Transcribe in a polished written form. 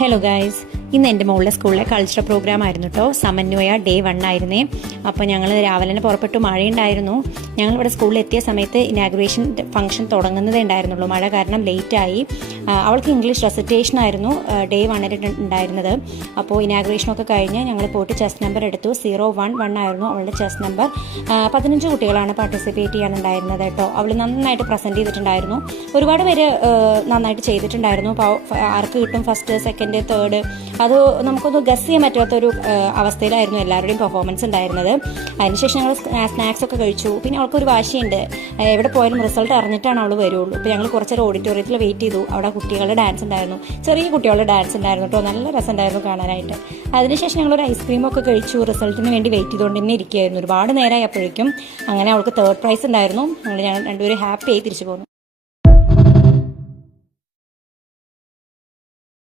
Hello guys, ഇന്ന് എൻ്റെ മോളുടെ സ്കൂളിലെ കൾച്ചറൽ പ്രോഗ്രാം ആയിരുന്നു കേട്ടോ. സമന്വയ ഡേ 1 ആയിരുന്നേ. അപ്പോൾ ഞങ്ങൾ രാവിലെ തന്നെ പുറപ്പെട്ടു. മഴയുണ്ടായിരുന്നു. ഞങ്ങളിവിടെ സ്കൂളിൽ എത്തിയ സമയത്ത് ഇനാഗുറേഷൻ ഫംഗ്ഷൻ തുടങ്ങുന്നതേ ഉണ്ടായിരുന്നുള്ളൂ. മഴ കാരണം ലേറ്റായി. അവൾക്ക് ഇംഗ്ലീഷ് റെസിറ്റേഷൻ ആയിരുന്നു ഡേ 1 ഉണ്ടായിരുന്നത്. അപ്പോൾ ഇനാഗുറേഷനൊക്കെ കഴിഞ്ഞ് ഞങ്ങൾ പോയിട്ട് ചെസ് നമ്പർ എടുത്തു. 011 ആയിരുന്നു അവളുടെ ചെസ് നമ്പർ. 15 കുട്ടികളാണ് പാർട്ടിസിപ്പേറ്റ് ചെയ്യാനുണ്ടായിരുന്നത് കേട്ടോ. അവൾ നന്നായിട്ട് പ്രസൻറ്റ് ചെയ്തിട്ടുണ്ടായിരുന്നു. ഒരുപാട് പേര് നന്നായിട്ട് ചെയ്തിട്ടുണ്ടായിരുന്നു. അപ്പോൾ ആർക്ക് കിട്ടും ഫസ്റ്റ്, സെക്കൻഡ്, തേർഡ്, അത് നമുക്കൊന്ന് ഗസ് ചെയ്യാൻ പറ്റാത്തൊരു അവസ്ഥയിലായിരുന്നു എല്ലാവരുടെയും പെർഫോമൻസ് ഉണ്ടായിരുന്നത്. അതിനുശേഷം ഞങ്ങൾ സ്നാക്സ് ഒക്കെ കഴിച്ചു. പിന്നെ അവൾക്കൊരു വാശിയുണ്ട്, എവിടെ പോയാലും റിസൾട്ട് അറിഞ്ഞിട്ടാണ് അവൾ വരുള്ളൂ. ഇപ്പോൾ ഞങ്ങൾ കുറച്ചേരം ഓഡിറ്റോറിയത്തിൽ വെയിറ്റ് ചെയ്തു. അവിടെ കുട്ടികളുടെ ഡാൻസ് ഉണ്ടായിരുന്നു, ചെറിയ കുട്ടികളുടെ ഡാൻസ് ഉണ്ടായിരുന്നു കേട്ടോ. നല്ല രസമുണ്ടായിരുന്നു കാണാനായിട്ട്. അതിനുശേഷം ഞങ്ങളൊരു ഐസ്ക്രീമൊക്കെ കഴിച്ചു. റിസൾട്ടിന് വേണ്ടി വെയിറ്റ് ചെയ്തുകൊണ്ട് തന്നെ ഇരിക്കുകയായിരുന്നു. ഒരുപാട് നേരമായി അപ്പോഴേക്കും. അങ്ങനെ അവൾക്ക് തേർഡ് പ്രൈസ് ഉണ്ടായിരുന്നു. ഞങ്ങൾ രണ്ടുപേരും ഹാപ്പി ആയി തിരിച്ചു പോന്നു.